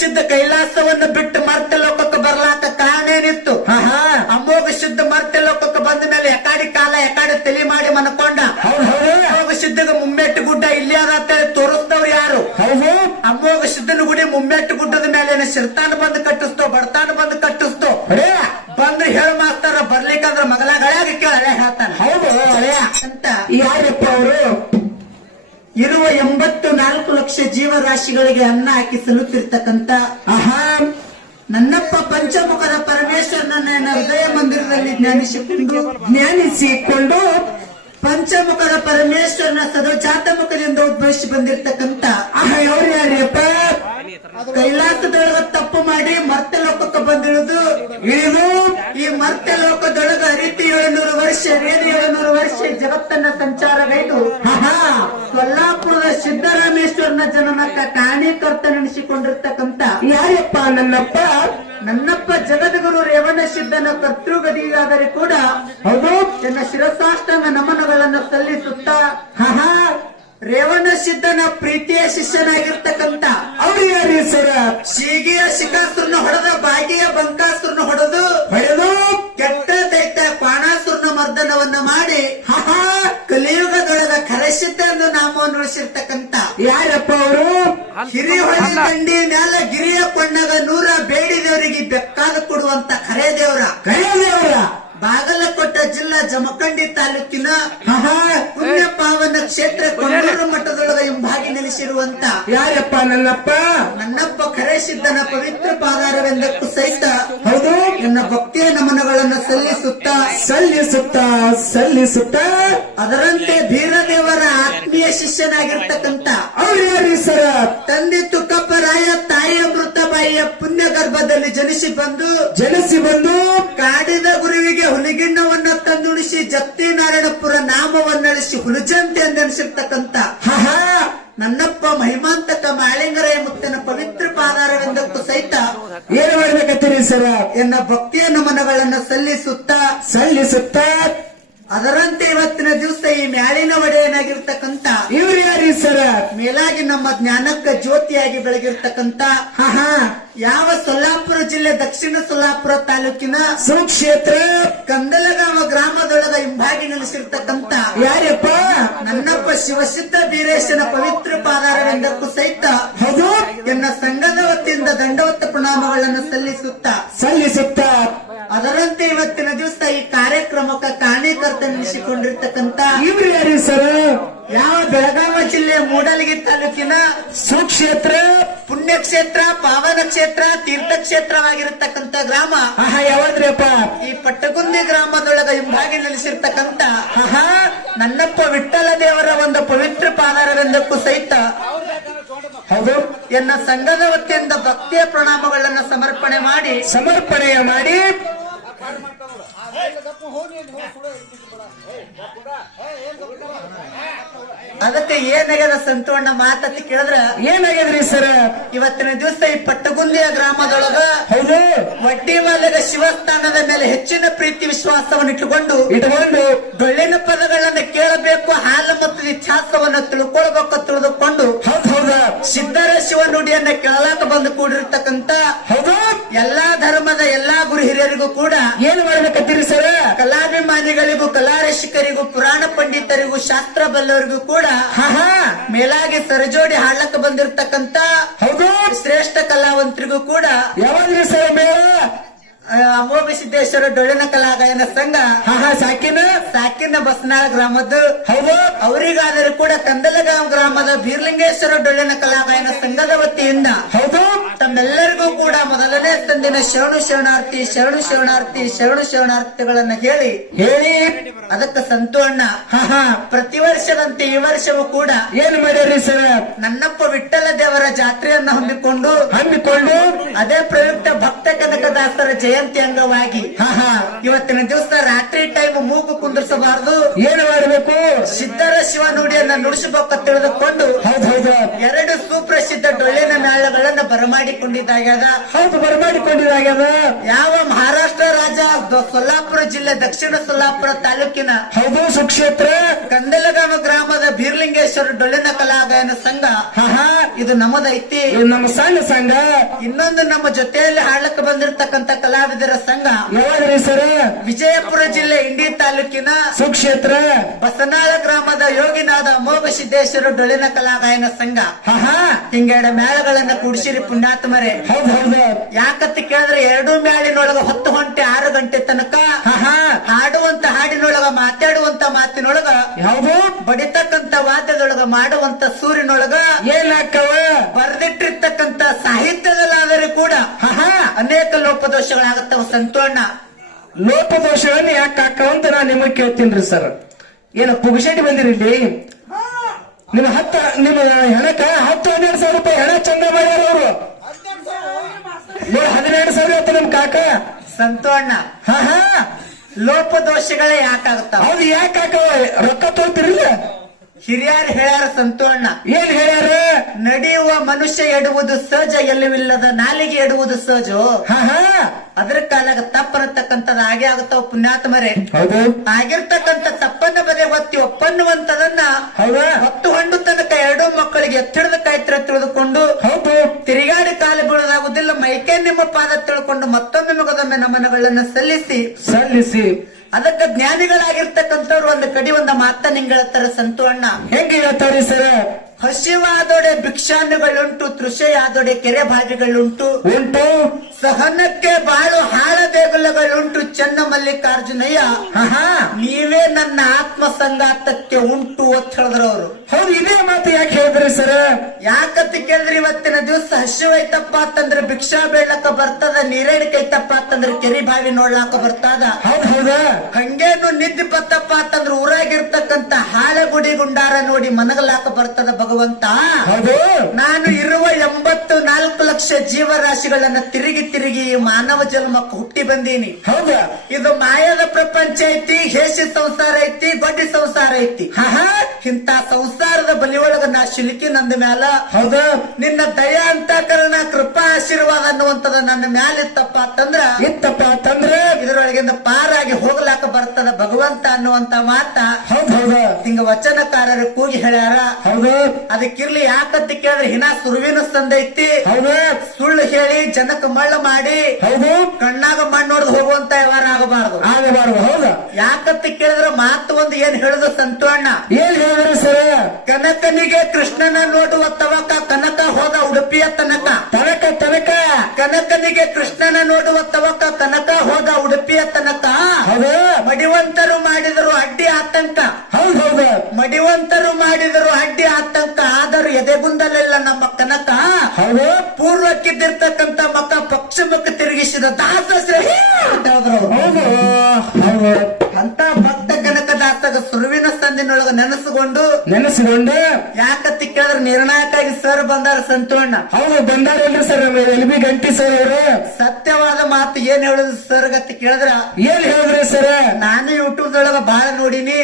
ಸಿದ್ಧ ಕೈಲಾಸವನ್ನು ಬಿಟ್ಟು ಮರ್ತ್ಯ ಲೋಕಕ್ಕೆ ಬರ್ಲಾಕ ಕಾರಣ ಏನಿತ್ತು? ಅಮೋಘ ಸಿದ್ಧ ಮರ್ತ್ಯ ಲೋಕಕ್ಕೆ ಬಂದ ಮೇಲೆ ಎಕಾಡಿ ಕಾಲ ಎಕಾಡಿ ತಲೆ ಮಾಡಿ ಮನ್ಕೊಂಡ. ಅಮೋಘ ಸಿದ್ಧಗ ಮುಮ್ಮೆಟ್ಟು ಗುಡ್ಡ ಇಲ್ಲಿ ಅದ ಅಂತೇಳಿ ತೋರಿಸ್ತವ್ರು ಯಾರು? ಅಮೋಘ ಸಿದ್ಧನ ಗುಡಿ ಮುಮ್ಮೆಟ್ಟು ಗುಡ್ಡದ ಮೇಲೆ ಶಿರ್ತಾನ ಬಂದು ಕಟ್ಟಿಸ್ತೋ, ಬಡತಾನ ಬಂದು ಕಟ್ಟಿಸ್ತೋ. ಬಂದ್ರೆ ಹೇಳ ಮಾಸ್ತಾರ, ಬರ್ಲಿಕ್ಕಂದ್ರ ಮಗಲ ಗಳ್ಯಾಗ ಕೇಳ ಹೇಳ್ತಾನ. ಹೌದು ಅಂತ ಯಾರಪ್ಪ ಅವರು? ಇರುವ 84 ಲಕ್ಷ ಜೀವರಾಶಿಗಳಿಗೆ ಅನ್ನ ಹಾಕಿ ಸಲ್ಲುತ್ತಿರ್ತಕ್ಕಂಥ ನನ್ನಪ್ಪ ಪಂಚಮುಖದ ಪರಮೇಶ್ವರನನ್ನ ಹೃದಯ ಮಂದಿರದಲ್ಲಿ ಜ್ಞಾನಿಸಿಕೊಂಡು ಪಂಚಮುಖದ ಪರಮೇಶ್ವರನ ಸದೋಜಾತ ಮುಖದಿಂದ ಉದ್ಭವಿಸಿ ಬಂದಿರತಕ್ಕಂತ ಅವ್ರು ಯಾರಪ್ಪ? ಕೈಲಾಸದೊಳಗ ತಪ್ಪು ಮಾಡಿ ಮರ್ತ್ಯ ಲೋಕಕ್ಕೆ ಬಂದಿಳಿದು ಈ ಮರ್ತ್ಯ ಲೋಕದೊಳಗ ಅರಿತಿ 700 ವರ್ಷ 700 ವರ್ಷ ಜಗತ್ತನ್ನ ಸಂಚಾರಗೈದು ಕೊಲ್ಲಾಪುರದ ಸಿದ್ದರಾಮೇಶ್ವರನ ಜನನಕ್ಕ ಕಾರಣೀಕರ್ತನೆನಿಸಿಕೊಂಡಿರ್ತಕ್ಕಂಥ ಯಾರಪ್ಪ? ನನ್ನಪ್ಪ. ನನ್ನಪ್ಪ ಜಗದ್ಗುರು ರೇವಣ ಸಿದ್ಧನ ಕರ್ತೃಗದಿಯಾದರೆ ಕೂಡ ಹೌದು ತನ್ನ ಶಿರಸಾಷ್ಟಾಂಗ ನಮನಗಳನ್ನು ಸಲ್ಲಿಸುತ್ತ ರೇವಣ ಸಿದ್ಧನ ಪ್ರೀತಿಯ ಶಿಷ್ಯನಾಗಿರ್ತಕ್ಕಂಥ ಅವ್ರು ಯಾರು ಸರ? ಶೀಗಿಯ ಶಿಖಾಸುರನ ಹೊಡೆದ, ಬಾಗಿಯ ಬಂಕಾಸುರನ ಹೊಡೆದು ಕೆಟ್ಟ ದೈತ್ಯ ಪಾಣಾಸುರನ ಮರ್ದನವನ್ನ ಮಾಡಿ ಕಲಿಯುಗದೊಳಗ ಖರಸಿದ್ಧ ಎಂದು ನಾಮವನ್ನು ಉಳಿಸಿರ್ತಕ್ಕಂಥ ಯಾರಪ್ಪ ಅವರು? ಹಿರಿಹೊಳೆ ದಂಡಿ ಮ್ಯಾಲ ಗಿರಿಯ ಕೊಂಡಾಗ 100 ಬೇಡಿದವರಿಗೆ ಬೆಕ್ಕಾದ ಕೊಡುವಂತ ಖರೇ ದೇವರ ಬಾಗಲಕೋಟೆ ಜಿಲ್ಲಾ ಜಮಖಂಡಿ ತಾಲೂಕಿನ ಪುಣ್ಯ ಪಾವನ ಕ್ಷೇತ್ರ ಕೊಂಡೂರು ಮಠದೊಳಗ ಹಿಂಭಾಗಿ ನೆಲೆಸಿರುವಂತ ಯಾರಪ್ಪ? ನನ್ನಪ್ಪ. ನನ್ನಪ್ಪ ಖರೇ ಸಿದ್ಧನ ಪವಿತ್ರ ಪಾದಾರವೆಂದಕ್ಕೂ ಸಹಿತ ಹೌದು ನನ್ನ ಭಕ್ತಿಯ ನಮನಗಳನ್ನು ಸಲ್ಲಿಸುತ್ತ ಅದರಂತೆ ಧೀರದೇವರ ಆತ್ಮೀಯ ಶಿಷ್ಯನಾಗಿರ್ತಕ್ಕಂಥ ಅವ್ರು ಯಾರು ಸರ? ತಂದೆ ತುಕ್ಕಪ್ಪರಾಯ, ತಾಯಿ ಅಮೃತಬಾಯಿಯ ಪುಣ್ಯ ಗರ್ಭದಲ್ಲಿ ಜನಿಸಿ ಬಂದು ಕಾಡಿದ ಗುರುವಿಗೆ ಹುಲಿಗಿಣ್ಣವನ್ನ ತಂದುಣಿಸಿ ಜತ್ತಿ ನಾರಾಯಣಪುರ ನಾಮವನ್ನಳಿಸಿ ಹುಲಜಂತೆ ಎಂದೆನಿಸಿರ್ತಕ್ಕಂಥ ನನ್ನಪ್ಪ ಮಹಿಮಾಂತಕ ಮಾಳಿಂಗರಾಯ ಮುತ್ತನ ಪವಿತ್ರ ಪಾದಾರವೆಂದಕ್ಕೂ ಸಹಿತ ಏನು ಮಾಡ್ಬೇಕತ್ತೀರಿ ಸರ? ಎನ್ನ ಭಕ್ತಿಯ ನಮನಗಳನ್ನು ಸಲ್ಲಿಸುತ್ತ ಅದರಂತೆ ಇವತ್ತಿನ ದಿವಸ ಈ ಮ್ಯಾಳಿನ ಒಡೆಯನಾಗಿರ್ತಕ್ಕಂಥ ಇವ್ರು ಯಾರು ಸರ? ಮೇಲಾಗಿ ನಮ್ಮ ಜ್ಞಾನಕ್ಕ ಜ್ಯೋತಿಯಾಗಿ ಬೆಳಗಿರ್ತಕ್ಕಂಥ ಯಾವ ಸೊಲ್ಲಾಪುರ ಜಿಲ್ಲೆ ದಕ್ಷಿಣ ಸೊಲ್ಲಾಪುರ ತಾಲೂಕಿನ ಸುಕ್ಷೇತ್ರ ಕಂದಲಗಾವ ಗ್ರಾಮದೊಳಗ ಹಿಂಭಾಗಿ ನೆಲೆಸಿರ್ತಕ್ಕಂಥ ಯಾರಪ್ಪ? ನನ್ನಪ್ಪ ಶಿವಸಿದ್ಧ ಬೀರೇಶನ ಪವಿತ್ರ ಪಾದಾರವೆಂದಕ್ಕೂ ಸಹಿತ ಹೌದು ಎನ್ನ ಸಂಘದ ವತಿಯಿಂದ ದಂಡವತ್ತ ಪ್ರಣಾಮಗಳನ್ನು ಸಲ್ಲಿಸುತ್ತ ಅದರಂತೆ ಇವತ್ತಿನ ದಿವಸ ಈ ಕಾರ್ಯಕ್ರಮಕ್ಕೆ ಕಾರಣೀಕರ್ತನೆನಿಸಿಕೊಂಡಿರ್ತಕ್ಕಂಥ ಇವ್ರು ಯಾರು ಸರ್? ಯಾವ ಬೆಳಗಾವಿ ಜಿಲ್ಲೆ ಮೂಡಲಗಿ ತಾಲೂಕಿನ ಸುಕ್ಷೇತ್ರ ಪುಣ್ಯಕ್ಷೇತ್ರ ಪಾವನ ಕ್ಷೇತ್ರ ತೀರ್ಥಕ್ಷೇತ್ರವಾಗಿರತಕ್ಕಂಥ ಗ್ರಾಮ ಯಾವ್ದ್ರಪ್ಪ? ಈ ಪಟ್ಟಗುಂದಿ ಗ್ರಾಮದೊಳಗ ಹಿಂಭಾಗಿ ನೆಲೆಸಿರ್ತಕ್ಕಂಥ ನನ್ನಪ್ಪ ವಿಠ್ಠಲ ದೇವರ ಒಂದು ಪವಿತ್ರ ಪಾದಾರವೆಂದಕ್ಕೂ ಸಹಿತ ಹೌದು ಎನ್ನ ಸಂಘದ ವತಿಯಿಂದ ಭಕ್ತಿಯ ಪ್ರಣಾಮಗಳನ್ನು ಸಮರ್ಪಣೆ ಮಾಡಿ ಅದಕ್ಕೆ ಏನಾಗ್ಯದ ಸಂತೋಣ ಮಾತತಿ ಕೇಳಿದ್ರ ಏನಾಗ್ಯದ್ರಿ ಸರ್? ಇವತ್ತಿನ ದಿವಸ ಈ ಪಟ್ಟಗುಂದಿಯ ಗ್ರಾಮದೊಳಗ ಹೌದು ವಡ್ಡಿವಾಲಗ ಶಿವಸ್ಥಾನದ ಮೇಲೆ ಹೆಚ್ಚಿನ ಪ್ರೀತಿ ವಿಶ್ವಾಸವನ್ನು ಇಟ್ಟುಕೊಂಡು ಡೊಳ್ಳಿನ ಪದಗಳನ್ನ ಕೇಳಬೇಕು, ಹಾಲು ಮತ್ತು ಇಚ್ಛಾಸವನ್ನು ತಿಳಿದುಕೊಂಡು ಸಿದ್ಧರ ಶಿವ ನುಡಿಯನ್ನ ಕೇಳಲಾಕ ಬಂದು ಕೂಡಿರ್ತಕ್ಕಂಥ ಹೌದು ಎಲ್ಲಾ ಧರ್ಮದ ಎಲ್ಲಾ ಗುರು ಹಿರಿಯರಿಗೂ ಕೂಡ ಏನ್ ಮಾಡ್ಬೇಕತ್ತೀರಿ ಸರ್? ಕಲಾಭಿಮಾನಿಗಳಿಗೂ, ಕಲಾರಸಿಕರಿಗೂ, ಪುರಾಣ ಪಂಡಿತರಿಗೂ, ಶಾಸ್ತ್ರ ಬಲ್ಲವರಿಗೂ ಕೂಡ ಮೇಲಾಗಿ ಸರಜೋಡಿ ಹಾಡ್ಲಕ್ಕ ಬಂದಿರತಕ್ಕಂತ ಹೌದು ಶ್ರೇಷ್ಠ ಕಲಾವಂತರಿಗೂ ಕೂಡ ಯಾವಾಗ್ರಿ ಸರ್ ಮೇಳ ಅಮೋಘ ಸಿದ್ದೇಶ್ವರ ಡೊಳ್ಳಿನ ಕಲಾಗಾಯನ ಸಂಘ ಸಾಕಿನ ಬಸ್ನಾಳ ಗ್ರಾಮದ ಹೌದು ಅವರಿಗಾದರೂ ಕೂಡ ಕಂದಲಗಾಂವ್ ಗ್ರಾಮದ ಬೀರ್ಲಿಂಗೇಶ್ವರ ಡೊಳ್ಳಿನ ಕಲಾಗಾಯನ ಸಂಘದ ವತಿಯಿಂದ ಹೌದು ತಮ್ಮೆಲ್ಲರಿಗೂ ಕೂಡ ಮೊದಲನೇ ತಂದಿನ ಶರಣಾರ್ಥಿಗಳನ್ನ ಹೇಳಿ ಅದಕ್ಕೆ ಸಂತೋಷ ಪ್ರತಿ ವರ್ಷದಂತೆ ಈ ವರ್ಷವೂ ಕೂಡ ಏನ್ ಮಾಡ್ಯಾರಿ ಸರ್? ನನ್ನಪ್ಪ ವಿಠ್ಠಲ ದೇವರ ಜಾತ್ರೆಯನ್ನ ಹಮ್ಮಿಕೊಂಡು ಅದೇ ಪ್ರಯುಕ್ತ ಭಕ್ತ ಕನಕದಾಸರ ಜಯಂತಿ ಅಂಗವಾಗಿ ಇವತ್ತಿನ ದಿವಸ ರಾತ್ರಿ ಟೈಮ್ ಮೂಗು ಕುಂದಿಸಬಾರದು, ಏನು ಮಾಡಬೇಕು? ಸಿದ್ಧರ ಶಿವ ನುಡಿಯನ್ನ ನುಡಿಸಬೇಕು ತಿಳಿದುಕೊಂಡು ಎರಡು ಸುಪ್ರಸಿದ್ಧ ಡೊಳ್ಳಿನ ಮೇಳಗಳನ್ನ ಬರಮಾಡಿಕೊಂಡಿದ್ದಾಗ್ಯದ. ಹೌದು, ಬರಮಾಡಿಕೊಂಡಿದ್ದಾಗ್ಯದ. ಯಾವ ಮಹಾರಾಷ್ಟ್ರ ರಾಜ್ಯ ಸೊಲ್ಲಾಪುರ ಜಿಲ್ಲೆ ದಕ್ಷಿಣ ಸೊಲ್ಲಾಪುರ ತಾಲೂಕಿನ ಹೌದು ಸುಕ್ಷೇತ್ರ ಕಂದಲಗಾಮ ಗ್ರಾಮದ ಬೀರ್ಲಿಂಗೇಶ್ವರ ಡೊಳ್ಳಿನ ಕಲಾಗಾಯನ ಸಂಘ ಇದು ನಮ್ಮದೈತಿ. ಇದು ನಮ್ಮ ಸಣ್ಣ ಸಂಘ. ಇನ್ನೊಂದು ನಮ್ಮ ಜೊತೆಯಲ್ಲಿ ಹಾಡ್ಲಕ್ಕೆ ಬಂದಿರತಕ್ಕಂತ ಕಲಾವಿದರ ಸಂಘ ಯಾವಾದ್ರಿ ಸರ್? ವಿಜಯಪುರ ಜಿಲ್ಲೆ ಇಂಡಿ ತಾಲೂಕಿನ ಸುಕ್ಷೇತ್ರ ಬಸನಾಳ ಗ್ರಾಮದ ಯೋಗಿನಾದ ಅಮೋಘ ಸಿದ್ದೇಶ್ವರ ಡೊಳ್ಳಿನ ಕಲಾಗಾಯನ ಸಂಘ. ಹಿಂಗೆರಡು ಮೇಳಗಳನ್ನ ಕೂಡಿಸಿರಿ ಪುಣ್ಯಾತ್ಮರೇ. ಹೌದು ಹೌದು. ಯಾಕಂತ ಕೇಳಿದ್ರೆ 2 ಮೇಳಿನೊಳಗ 10 ಗಂಟೆ 6 ಗಂಟೆ ತನಕ ಹಾಡುವಂತ ಹಾಡಿನೊಳಗ ಮಾತಾಡುವಂತ ಮಾತಿನೊಳಗ ಯಾವುದು ಬಡಿತಕ್ಕಂತ ವಾದ್ಯದೊಳಗ ಮಾಡುವಂತ ಸೂರಿನೊಳಗ ಏನಾಕ್ಕವ ಬರೆದಿಟ್ಟಿರ್ತಕ್ಕಂತ ಸಾಹಿತ್ಯದಲ್ಲಾದರೂ ಕೂಡ ಅನೇಕ ಲೋಪದೋಷಗಳಾಗತ್ತವ ಸಂತೋಣ. ಲೋಪದೋಷಗಳನ್ನ ಯಾಕೆ ಹಾಕವ ಅಂತ ನಾನು ನಿಮಗೆ ಕೇಳ್ತೀನಿ ಸರ್. ಏನು ಪುಗಶೆಟ್ಟಿ ಬಂದಿರಿ ಇಲ್ಲಿ? ನಿಮ್ಮ ಹೆಣಕ 10-12 ಸಾವಿರ ರೂಪಾಯಿ ಹೆಣ ಚಂದ ಮಾಡ್ಯಾರ ಅವರು. 12 ಸಾವಿರ ಆಯ್ತು ನಮ್ ಕಾಕ ಸಂತೋಣ. ಲೋಪದೋಷಗಳೇ ಯಾಕಾಗತ್ತಾವ? ಹೌದು, ಯಾಕೆ ಹಾಕವ? ರೊಕ್ಕ ತೋತಿರಿಲ್ಲ? ಹಿರಿಯರು ಹೇಳ್ಯಾರ ಸಂತೋಣ. ಏನ್ ಹೇಳ್ಯಾರ? ನಡೆಯುವ ಮನುಷ್ಯ ಎಡುವುದು ಸಹಜ, ಎಲ್ಲವಿಲ್ಲದ ನಾಲಿಗೆ ಎಡುವುದು ಸಹಜ. ಅದ್ರ ಕಾಲಾಗ ತಪ್ಪನ್ನತಕ್ಕಂಥದ್ದು ಹಾಗೆ ಆಗುತ್ತಾವ ಪುಣ್ಯಾತ್ಮರೇ. ಹೌದು. ಆಗಿರ್ತಕ್ಕಂಥ ತಪ್ಪನ್ನ ಬದೇ ಒತ್ತಿ ಒಪ್ಪನ್ನುವಂತದನ್ನ ಹೊತ್ತು ಹೊಂಡು ತನಕ 2 ಮಕ್ಕಳಿಗೆ ಎತ್ತಿಡದ ಕೈತ್ರ ತಿಳಿದುಕೊಂಡು ಹೌದು ತಿರುಗಾಡಿ ಕಾಲು ಬೀಳೋದಾಗುದಿಲ್ಲ. ಮೈಕೆ ನಿಮ್ಮ ಪಾದ ತಿಳ್ಕೊಂಡು ಮತ್ತೊಮ್ಮೆ ಮಗದೊಮ್ಮೆ ನಮನಗಳನ್ನ ಸಲ್ಲಿಸಿ ಅದಕ್ಕೆ ಜ್ಞಾನಿಗಳಾಗಿರ್ತಕ್ಕಂಥವ್ರು ಒಂದು ಕಡಿ ಒಂದು ಮಾತ ನಿಂಗೆ ಹೇಳ್ತಾರೆ ಸಂತೋಣ. ಹೆಂಗೆ ಹೇಳ್ತಾರೆ ಸರ್? ಹಸಿವಾದೊಡೆ ಭಿಕ್ಷಾನ್ನಗಳುಂಟು, ತೃಷೆಯಾದೊಡೆ ಕೆರೆ ಬಾವಿಗಳುಂಟು, ಸಹನಕ್ಕೆ ಬಾಳು ಹಾಳ ದೇಗುಲಗಳುಂಟು, ಚೆನ್ನ ಮಲ್ಲಿಕಾರ್ಜುನಯ್ಯ ನೀವೇ ನನ್ನ ಆತ್ಮ ಸಂಗಾತಕ್ಕೆ ಉಂಟು ಅಂತ ಹೇಳಿದ್ರು ಅವರು. ಹೌದು, ಇದೇ ಮಾತು ಯಾಕೆ ಹೇಳಿದ್ರಿ ಸರ್? ಯಾಕಂತ ಕೇಳಿದ್ರಿ, ಇವತ್ತಿನ ದಿವಸ ಹಸಿವೈತಪ್ಪ ಅಂತಂದ್ರೆ ಭಿಕ್ಷಾ ಬೇಡಕ್ಕ ಬರ್ತದ, ನೀರೇಡಿಕೈತಪ್ಪ ಅಂತಂದ್ರೆ ಕೆರೆ ಬಾವಿ ನೋಡ್ಲಾಕ ಬರ್ತದ. ಹೌದು ಹೌದಾ? ಹಂಗೇನು ನಿದ್ದೆ ಬತ್ತಪ್ಪ ಅಂತಂದ್ರೆ ಊರಾಗಿರ್ತಕ್ಕಂತ ಹಾಳ ಗುಡಿ ಗುಂಡಾರ ನೋಡಿ ಮನಗಲಾಕ ಬರ್ತದ ಭಗವಂತ. ಹೌದು. ನಾನು ಇರುವ 84 ಲಕ್ಷ ಜೀವರಾಶಿಗಳನ್ನ ತಿರುಗಿ ಮಾನವ ಜನ್ಮಕ್ಕೆ ಹುಟ್ಟಿ ಬಂದೀನಿ. ಹೌದಾ? ಇದು ಮಾಯದ ಪ್ರಪಂಚ ಐತಿ, ಹೇಸಿ ಸಂಸಾರ ಐತಿ, ಬಡ್ಡಿ ಸಂಸಾರ ಐತಿ. ಇಂತ ಸಂಸಾರದ ಬಲಿಯೊಳಗ ನಾ ಶಿಲ್ಕಿ ನಂದ ಮ್ಯಾಲ. ಹೌದಾ? ನಿನ್ನ ದಯ ಅಂತಕರಣ ಕೃಪಾ ಆಶೀರ್ವಾದ ಅನ್ನುವಂಥದ್ದು ನನ್ನ ಮ್ಯಾಲ ಇತ್ತಪ್ಪ ಅಂತಂದ್ರ ಇದರೊಳಗಿಂದ ಪಾರಾಗಿ ಹೋಗ್ಲಾಕ ಬರ್ತದ ಭಗವಂತ ಅನ್ನುವಂತ ಮಾತ. ಹೌದೌದ. ಹಿಂಗ ವಚನಕಾರರು ಕೂಗಿ ಹೇಳ್ಯಾರ. ಹೌದು. ಅದಕ್ಕಿರ್ಲಿ ಯಾಕಂತ ಕೇಳಿದ್ರೆ ಹಿನ ಸುರುವಿನ ಸಂದೈತಿ. ಹೌದು. ಸುಳ್ಳು ಹೇಳಿ ಜನಕ್ಕೆ ಮಳ್ಳ ಮಾಡಿ ಹೌದು ಕಣ್ಣಾಗ ಮಣ್ಣು ಹೊಡೆದು ಹೋಗುವಂತ ವ್ಯವಹಾರ ಆಗಬಾರದು. ಹೌದಾ? ಯಾಕಂತ ಕೇಳಿದ್ರೆ ಮಾತು ಒಂದು ಏನ್ ಹೇಳುದು ಸಂತೋಣ. ಏನ್ ಹೇಳಿದ್ರಿ ಸರ್? ಕನಕನಿಗೆ ಕೃಷ್ಣನ ನೋಡುವ ತವಕ, ಕನಕ ಹೋದ ಉಡುಪಿಯ ತನಕ. ಕನಕನಿಗೆ ಕೃಷ್ಣನ ನೋಡುವ ತವಕ, ಕನಕ ಹೋದ ಉಡುಪಿಯ ತನಕ. ಮಡಿವಂತರು ಮಾಡಿದರು ಅಡ್ಡಿ ಆತಂಕ. ಹೌದೌದು. ಮಡಿವಂತರು ಮಾಡಿದರು ಅಡ್ಡಿ ಆತಂಕ, ಆದರೂ ಎದೆಗುಂದಲಿಲ್ಲ ನಮ್ಮ ಕನಕ. ಹೌದು. ಪೂರ್ವಕ್ಕಿದ್ದಿರ್ತಕ್ಕಂಥ ಮಕ್ಕ ಪಶ್ಚಿಮಕ್ಕೆ ತಿರುಗಿಸಿದ ದಾಸ ಶ್ರೇಷ್ಠ ಅಂತ ಹೇಳಿದ್ರು. ಹೌದು. ಅಂತ ಭಕ್ತ ಕನಕದಾಸಗ ಸುರುವಿನ ಸಂದಿನೊಳಗ ನೆನೆಸಿಕೊಂಡು ಯಾಕಂತ ಕೇಳಿದ್ರೆ ನಿರ್ಣಾಯಕಾಗಿ ಸರ್ ಬಂದಾರ ಸಂತೋಣ. ಹೌದು, ಬಂದಾರಲ್ರಿ ಸರ್ LB ಗಂಟಿ ಸರ್ ಅವರು. ಸತ್ಯವಾದ ಮಾತು ಏನ್ ಹೇಳುದು ಸರ್ ಗತ್ತ ಕೇಳಿದ್ರ ಏನ್ ಹೇಳಿದ್ರಿ ಸರ್? ನಾನು ಯೂಟ್ಯೂಬ್ ಒಳಗ ಬಹಳ ನೋಡಿನಿ.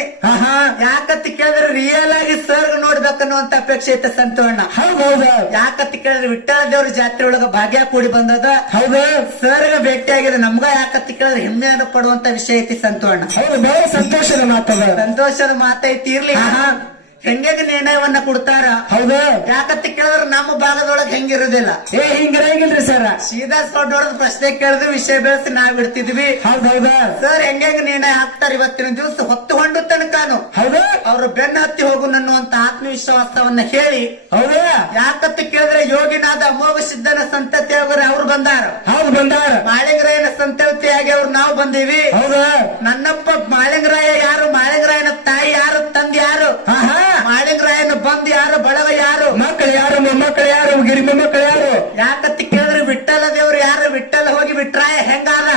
ಯಾಕಂತ ಕೇಳಿದ್ರೆ ರಿಯಲ್ ಆಗಿ ಸರ್ ನೋಡ್ಬೇಕನ್ನುವಂತ ಅಪೇಕ್ಷೆ ಐತೆ ಸಂತೋಣ. ಹೌದೌದ. ಯಾಕಂತ ಕೇಳಿದ್ರೆ ವಿಠ್ಠಲ ದೇವ್ರ ಜಾತ್ರೆ ಒಳಗ ಭಾಗ್ಯ ಕೂಡಿ ಬಂದದ. ಹೌದು. ಸರ್ಗ ಭೇಟಿಯಾಗಿದೆ. ನಮ್ಗ ಯಾಕಂತ ಕೇಳಿದ್ರೆ ಹೆಮ್ಮೆಯನ್ನು ಪಡುವಂತ ವಿಷಯ ಐತಿ ಸಂತೋಣ. ಹೌದು, ಬಹಳ ಸಂತೋಷದ ಮಾತೈತಿ. ಇರ್ಲಿ, ಹೆಂಗೆ ನಿರ್ಣಯವನ್ನ ಕೊಡ್ತಾರ. ಹೌದು. ಯಾಕಂತ ಕೇಳಿದ್ರೆ ನಮ್ಮ ಭಾಗದೊಳಗೆ ಹೆಂಗಿರುದಿಲ್ಲ. ಹಿಂಗಿರಂಗಿಲ್ರಿ ಸರ್. ಸೀದಾ ಹೊಡೆದ ಪ್ರಶ್ನೆ ಕೇಳಿದ್ವಿ, ವಿಷಯ ಬೆಳೆಸಿ ನಾವ್ ಬಿಡ್ತಿದ್ವಿ. ಹೌದೌದ. ಸರ್ ಹೆಂಗೆ ನಿರ್ಣಯ ಹಾಕ್ತಾರ ಇವತ್ತಿನ ದಿವಸ ಹೊತ್ತು ಹೊಂಡು ತನಕನು. ಹೌದು. ಅವ್ರು ಬೆನ್ನ ಹತ್ತಿ ಹೋಗು ಅನ್ನುವಂತ ಆತ್ಮವಿಶ್ವಾಸವನ್ನ ಹೇಳಿ. ಹೌದು. ಯಾಕಂತ ಕೇಳಿದ್ರೆ ಯೋಗಿನಾದ ಅಮೋಘ ಸಿದ್ಧನ ಸಂತತಿಯಾಗಿ ಅವ್ರು ಬಂದಾರ. ಹೌದು, ಬಂದಾರ. ಮಾಳಿಂಗರಾಯನ ಸಂತತಿಯಾಗಿ ಅವ್ರು ನಾವು ಬಂದೀವಿ. ಹೌದು. ನನ್ನಪ್ಪ ಮಾಳಿಂಗರಾಯ ಯಾರು? ಮಾಳಿಂಗರಾಯನ ತಾಯಿ ಯಾರು? ತಂದೆ ಯಾರು? ಮಾಳಿಂಗರಾಯನ ಬಂದ್ ಯಾರು? ಬಳಗ ಯಾರು? ಮಕ್ಕಳು ಯಾರು? ಮೊಮ್ಮಕ್ಕಳು ಯಾರು? ಗಿರಿ ಮೊಮ್ಮಕ್ಕಳು ಯಾರು? ಯಾಕಂತ ಕೇಳಿದ್ರೆ ವಿಠ್ಠಲ ದೇವ್ರು ಯಾರು? ವಿಠ್ಠಲ ಹೋಗಿ ವಿಟ್ರಾಯ ಹೆಂಗಾದ?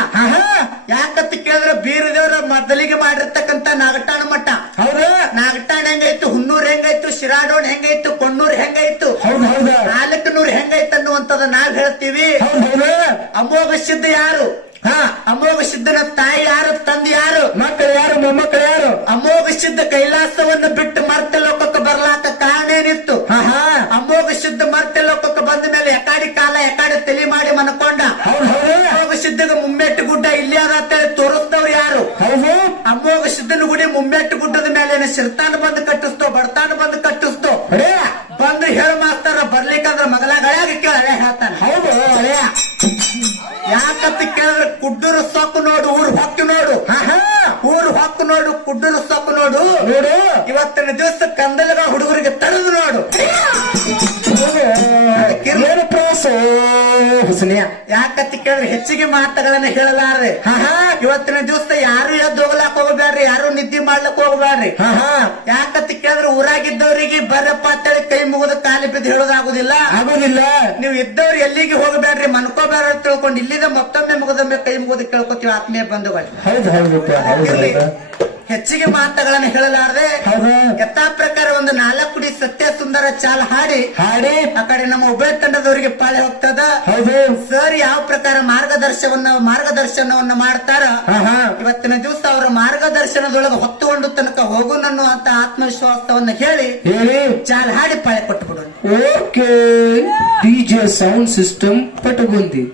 ಯಾಕಂತ ಕೇಳಿದ್ರೆ ಬೀರ ದೇವ್ರ ಮೊದಲಿಗೆ ಮಾಡಿರ್ತಕ್ಕಂತ ನಾಗಟಾಣ ಮಠ. ಹೌದು. ನಾಗಟಾಣ ಹೆಂಗಾಯ್ತು, ಹುನ್ನೂರ್ ಹೆಂಗಾಯ್ತು, ಶಿರಾಡೋಣ್ ಹೆಂಗಾಯ್ತು, ಕೊಣ್ಣೂರ್ ಹೆಂಗಾಯ್ತು, ನಾಲ್ಕನೂರ್ ಹೆಂಗಾಯ್ತು ಅನ್ನುವಂಥದ್ದು ನಾವ್ ಹೇಳ್ತೀವಿ. ಅಮೋಘ ಸಿದ್ಧ ಯಾರು? ಅಮೋಘ ಸಿದ್ಧನ ತಾಯಿ ಯಾರು? ತಂದೆ ಯಾರು? ಮಕ್ಕಳು ಯಾರು? ಮೊಮ್ಮಕ್ಕಳು ಯಾರು? ಅಮೋಘ ಸಿದ್ಧ ಕೈಲಾಸವನ್ನು ಬಿಟ್ಟು ಮರ್ತ್ಯ ಲೋಕಕ್ಕೆ ಬರ್ಲಾಕ ಕಾರಣ ಏನಿತ್ತು? ಅಮೋಘ ಸಿದ್ಧ ಮರ್ತ್ಯ ಲೋಕಕ್ಕೆ ಬಂದ ಮೇಲೆ ಎಕಾಡಿ ಕಾಲ ಮುಮ್ಮೆಟ್ಟು ಗುಡ್ಡದ ಮೇಲೆ ಸಿರ್ತಾನ ಬಂದು ಕಟ್ಟಿಸ್ತೋ ಬಡತಾನ ಬಂದು ಕಟ್ಟಿಸ್ತೋ ಅರೇ ಬಂದು ಹೇಳ ಮಾಸ್ತಾರ ಬರ್ಲಿಕ್ಕಂದ್ರ ಮಗಲ ಗಳಾಗ ಕೇಳ ಹೇಳ್ತಾನ. ಹೌದು ಅರೇ ಯಾಕಂತ ಕೇಳಿದ್ರೆ ಕುಡ್ಡೂರು ಸೊಕ್ಕು ನೋಡು ಊರು ಹೊಕ್ಕು ನೋಡು. ಆಹಾ ಊರು ಹೊಕ್ಕು ನೋಡು ಕುಡ್ಡೂರು ಸೊಕ್ಕು ನೋಡು. ನೋಡು ಇವತ್ತಿನ ದಿವಸ ಕಂದಲಗ ಹುಡುಗರಿಗೆ ತಡೆದು ನೋಡು. ಏನು ಪ್ರಾಸ ಹುಸನಿಯ ಯಾಕಂತ ಕೇಳಿದ್ರೆ ಹೆಚ್ಚಿಗೆ ಮಾತುಗಳನ್ನ ಹೇಳಲಾರ್ರೆ. ಆಹಾ ಇವತ್ತಿನ ದಿವಸ ಯಾರು ಎದ್ದು ಹೋಗ್ಲಾಕ್ ಹೋಗ್ಬೇಡ್ರಿ, ಯಾರು ನಿದ್ದೆ ಮಾಡ್ಲಕ್ ಹೋಗ್ಬೇಡ್ರಿ. ಆಹಾ ಯಾಕಂತ ಕೇಳಿದ್ರೆ ಊರಾಗಿದ್ದವರಿಗೆ ಬರಪ್ಪ ಅಂತೇಳಿ ಕೈ ಮುಗಿದು ಕಾಲಿ ಬಿದ್ದು ಹೇಳೋದಾಗುದಿಲ್ಲ. ಆಗುದಿಲ್ಲ. ನೀವು ಇದ್ದವ್ರು ಎಲ್ಲಿಗೆ ಹೋಗಬೇಡ್ರಿ, ಮನ್ಕೋಬೇಡ ಅಂತ ತಿಳ್ಕೊಂಡು ಇಲ್ಲಿಂದ ಮತ್ತೊಮ್ಮೆ ಮುಗಿದೊಮ್ಮೆ ಕೈ ಮುಗಿದು ಕೇಳ್ಕೊತೀವಿ ಆತ್ಮೀಯ ಬಂಧುಗಳು. ಹೌದು ಹೌದಪ್ಪ ಹೌದು ಇರ್ಲಿ. ಹೌದು ಹೆಚ್ಚಿಗೆ ಮಾತುಗಳನ್ನ ಹೇಳಲಾರ್ದೆ ಹೌದು ಯಥಾ ಪ್ರಕಾರ ಒಂದು 4 ಕುಡಿ ಸತ್ಯ ಸುಂದರ ಚಾಲ್ ಹಾಡಿ ಹಾಡಿ ಆ ಕಡೆ ನಮ್ಮ ಉಭಯ ತಂಡದವರಿಗೆ ಪಾಳೆ ಹೋಗ್ತದ. ಹೌದು ಸರ್ ಯಾವ ಪ್ರಕಾರ ಮಾರ್ಗದರ್ಶನವನ್ನ ಮಾಡ್ತಾರ ಆಹಾ ಇವತ್ತಿನ ದಿವಸ ಅವರ ಮಾರ್ಗದರ್ಶನದೊಳಗೆ ಹೊತ್ತುಕೊಂಡು ತನಕ ಹೋಗುನನ್ನು ಅಂತ ಆತ್ಮವಿಶ್ವಾಸವನ್ನ ಹೇಳಿ ಹೇಳಿ ಚಾಲ್ ಹಾಡಿ ಪಾಳೆ ಕೊಟ್ಟು ಬಿಡೋಣ. Okay DJ sound system Patagundi